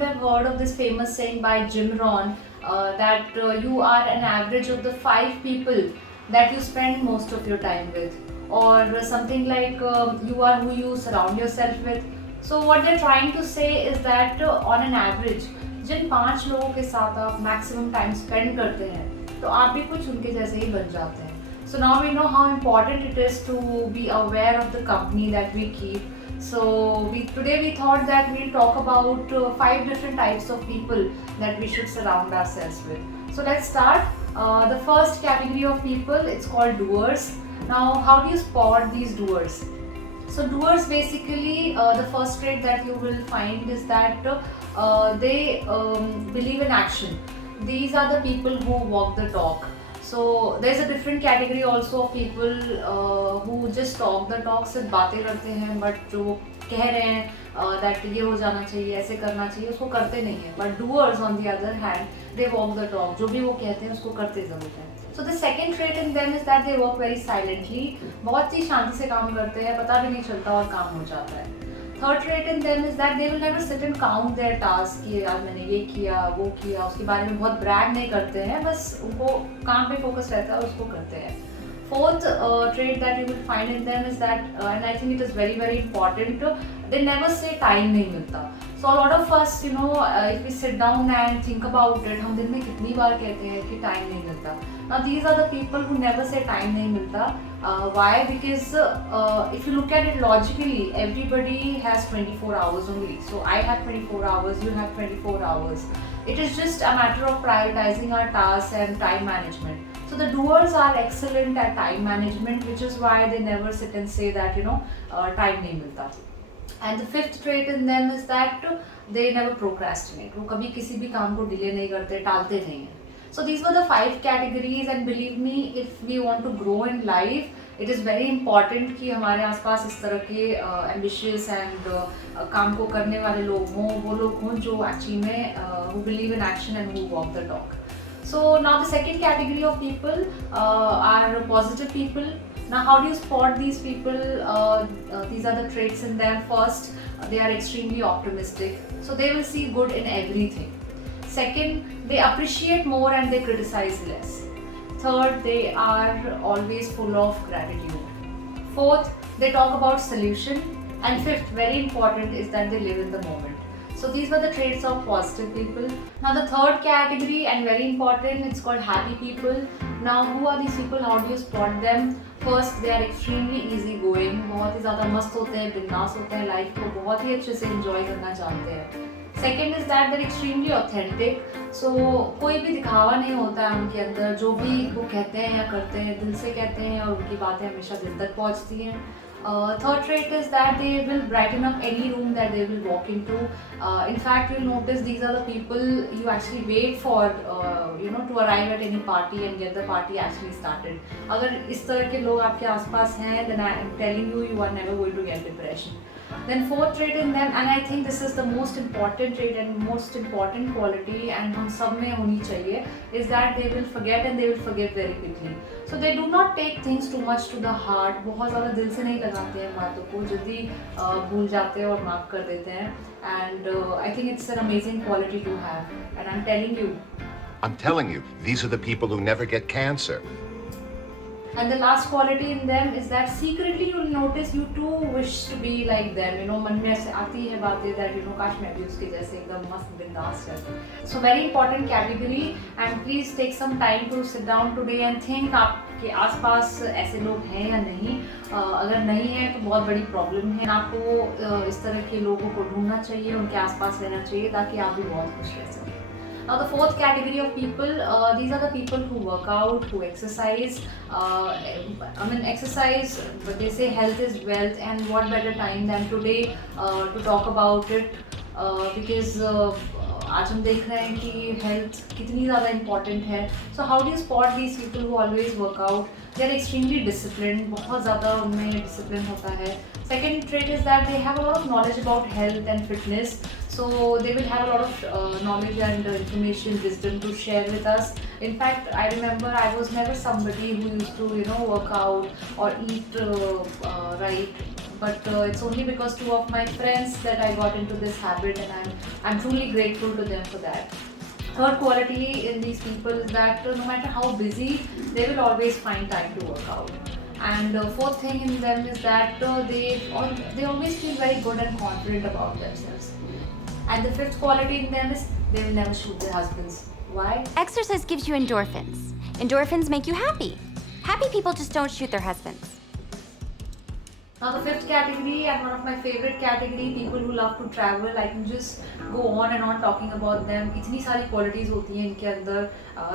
would have heard of this famous saying by Jim Rohn that you are an average of the 5 people that you spend most of your time with, or something like you are who you surround yourself with. So what they're trying to say is that on an average, जिन 5 लोगों के साथ आप maximum time spend करते हैं तो आप भी कुछ उनके जैसे ही बन जाते हैं. So now we know how important it is to be aware of the company that we keep. So today we thought that we'll talk about 5 different types of people that we should surround ourselves with. So let's start. The first category of people, it's called doers. Now how do you spot these doers? So doers basically, the first trait that you will find is that they believe in action. These are the people who walk the talk. So there's a different category also of people who just talk the talk, सिर्फ बातें करते हैं, but जो कह रहे हैं that ये हो जाना चाहिए, ऐसे करना चाहिए, उसको करते नहीं है. But doers on the other hand, they walk the talk. जो भी वो कहते हैं उसको करते जरूर हैं. So the second trait in them is that they work very silently. बहुत ही शांति से काम करते हैं, पता भी नहीं चलता और काम हो जाता है. Third trait in them is that they will never sit and count their tasks कि यार मैंने ये किया वो किया, उसके बारे में बहुत brag नहीं करते हैं, बस उनको काम पे फोकस रहता है, उसको करते हैं. Fourth trait that you will find in them is that, and I think it is very very important, they never say time नहीं मिलता. So a lot of us, if we sit down and think about it, हम दिन में कितनी बार कहते हैं कि time नहीं मिलता. Now these are the people who never say time नहीं मिलता. Why? Because if you look at it logically, everybody has 24 hours only. So I have 24 hours, you have 24 hours. It is just a matter of prioritizing our tasks and time management. So the doers are excellent at time management, which is why they never sit and say that time नहीं मिलता. And the fifth trait in them is that they never procrastinate. वो कभी किसी भी काम को delay नहीं करते, टालते नहीं हैं. So these were the 5 categories, and believe me, if we want to grow in life, it is very important कि हमारे आसपास इस तरह के ambitious and काम को करने वाले लोग हों, वो लोग हों जो actually में who believe in action and who walk the talk. So now the second category of people are positive people. Now how do you spot these people? These are the traits in them. First, they are extremely optimistic. So they will see good in everything. Second, they appreciate more and they criticize less. Third, they are always full of gratitude. Fourth, they talk about solution. And fifth, very important, is that they live in the moment. So these were the traits of positive people. Now the third category, and very important, it's called happy people. Now who are these people? How do you spot them? First, they are extremely easygoing. बहुत ही ज़्यादा मस्त होते हैं, बिंदास होते हैं, life को बहुत ही अच्छे से enjoy करना चाहते हैं. Second is that they're extremely authentic. So कोई भी दिखावा नहीं होता है उनके अंदर, जो भी वो कहते हैं या करते हैं दिल से कहते हैं और उनकी बातें हमेशा दिल तक पहुंचती हैं. Third trait is that they will brighten up any room that they will walk into. In fact, you'll notice these are the people you actually wait for, to arrive at any party and get the party actually started. अगर इस तरह के लोग आपके आसपास हैं, then I am telling you, you are never going to get depression. Then fourth trait in them, and I think this is the most important trait and most important quality, and हम सब में होनी चाहिए, is that they will forget and they will forget very quickly. So they do not take things too much to the heart. बहुत ज़्यादा दिल से नहीं लगाते हैं बातों को, जल्दी भूल जाते हैं और माफ़ कर देते हैं. And I think it's an amazing quality to have. And I'm telling you, these are the people who never get cancer. And the last quality in them is that secretly you'll notice you too wish to be like them. मन में ऐसे आती है बातें that काश मैं भी उसके जैसे एकदम मस्त बिंदास रहती. So very important category, and please take some time to sit down today and think आपके आसपास ऐसे लोग हैं या नहीं. अगर नहीं है तो बहुत बड़ी प्रॉब्लम है. आपको इस तरह के लोगों को ढूंढना चाहिए, उनके आसपास रहना चाहिए ताकि आप भी बहुत खुश रह सकें. Now the fourth category of people, these are the people who work out, who exercise. Exercise, but they say health is wealth, and what better time than today to talk about it, because आज हम देख रहे हैं कि health कितनी ज़्यादा important है. So how do you spot these people who always work out? They are extremely disciplined, बहुत ज़्यादा उनमें discipline होता है. Second trait is that they have a lot of knowledge about health and fitness. So they will have a lot of knowledge and information, wisdom to share with us. In fact, I remember I was never somebody who used to work out or eat right. but it's only because two of my friends that I got into this habit, and I'm truly grateful to them for that. Third quality in these people is that no matter how busy, they will always find time to work out. And fourth thing in them is that they always feel very good and confident about themselves. And the fifth quality in them is they will never shoot their husbands. Why? Exercise gives you endorphins. Endorphins make you happy. Happy people just don't shoot their husbands. Now the fifth category, and one of my favorite category, people who love to travel. I can just go on and on talking about them. इतनी सारी qualities होती हैं इनके अंदर.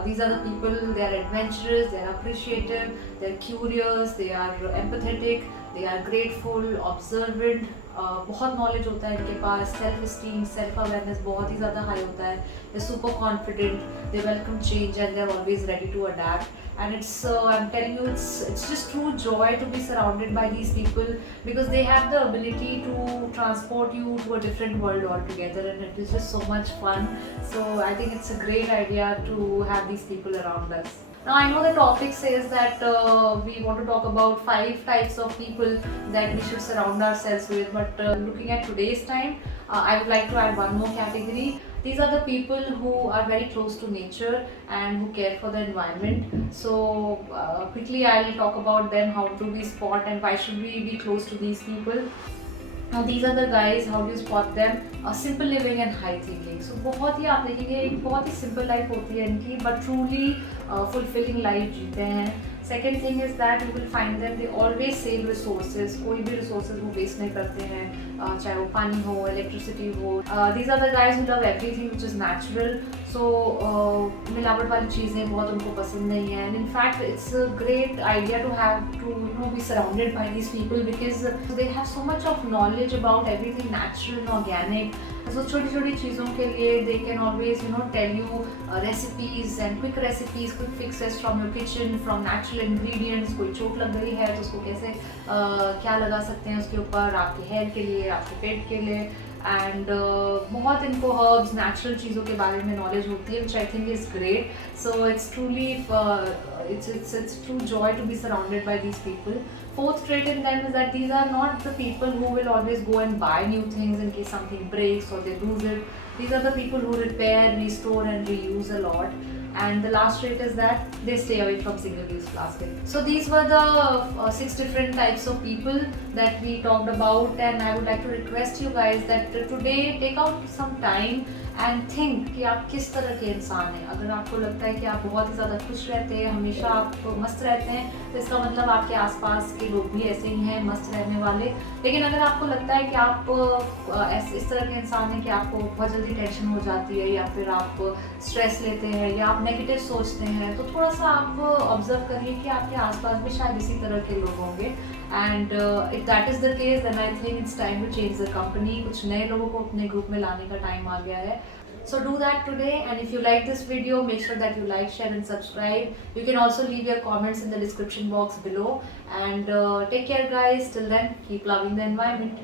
These are the people. They are adventurous. They are appreciative. They are curious. They are empathetic. They are grateful, observant. बहुत knowledge होता है इनके पास. सेल्फ इस्टीम, सेल्फ अवेयरनेस बहुत ही ज़्यादा हाई होता है. They're super confident. They welcome change and they're always ready to adapt. And it's I'm telling you, it's just true joy to be surrounded by these people, because they have the ability to transport you to a different world altogether, and it is just so much fun. So I think it's a great idea to have these people around us. Now I know the topic says that we want to talk about 5 types of people that we should surround ourselves with, but looking at today's time, I would like to add one more category. These are the people who are very close to nature and who care for the environment. So quickly I'll talk about them, how do we spot and why should we be close to these people. Now these are the guys, how do you spot them? Simple living and high thinking. So बहुत ही आप देखेंगे एक बहुत ही simple life होती है इनकी, but truly fulfilling life जीते हैं. Second thing is that you will find them, they always save resources. कोई भी resources वो waste नहीं करते हैं, चाहे वो पानी हो, electricity हो. These are the guys who love everything which is natural. So मिलावट वाली चीज़ें बहुत उनको पसंद नहीं है. And in fact it's a great idea to have to be surrounded by these people, because they have so much of knowledge about everything natural and organic. So छोटी छोटी चीज़ों के लिए they can always tell you recipes and quick recipes, quick fixes from your kitchen, from natural ingredients. कोई चोट लग गई है तो उसको कैसे क्या लगा सकते हैं उसके ऊपर, आपके हेयर के लिए, आपके पेट के लिए. एंड बहुत इनको हर्ब्स, नेचुरल चीज़ों के बारे में नॉलेज होती है, which I think is great. So it's truly it's true joy to be surrounded by these people. Fourth trait in them is that these are not the people who will always go and buy new things in case something breaks or they lose it. These are the people who repair, restore and reuse a lot. And the last trait is that they stay away from single-use plastic. So these were the 6 different types of people that we talked about, and I would like to request you guys that today take out some time and think कि आप किस तरह के इंसान हैं. अगर आपको लगता है कि आप बहुत ही ज़्यादा खुश रहते हैं, हमेशा आप मस्त रहते हैं, तो इसका मतलब आपके आसपास के लोग भी ऐसे ही हैं, मस्त रहने वाले. लेकिन अगर आपको लगता है कि आप इस तरह के इंसान हैं कि आपको बहुत जल्दी टेंशन हो जाती है, या फिर आप स्ट्रेस लेते हैं, या आप नेगेटिव सोचते हैं, तो थोड़ा सा आप ऑब्जर्व करिए कि आपके आसपास भी शायद इसी तरह के लोग होंगे. And if that is the case, then I think it's time to change the company. कुछ नए लोगों को अपने ग्रुप में लाने का टाइम आ गया है. So do that today, and if you like this video, make sure that you like, share and subscribe. You can also leave your comments in the description box below, and take care guys. Till then, keep loving the environment.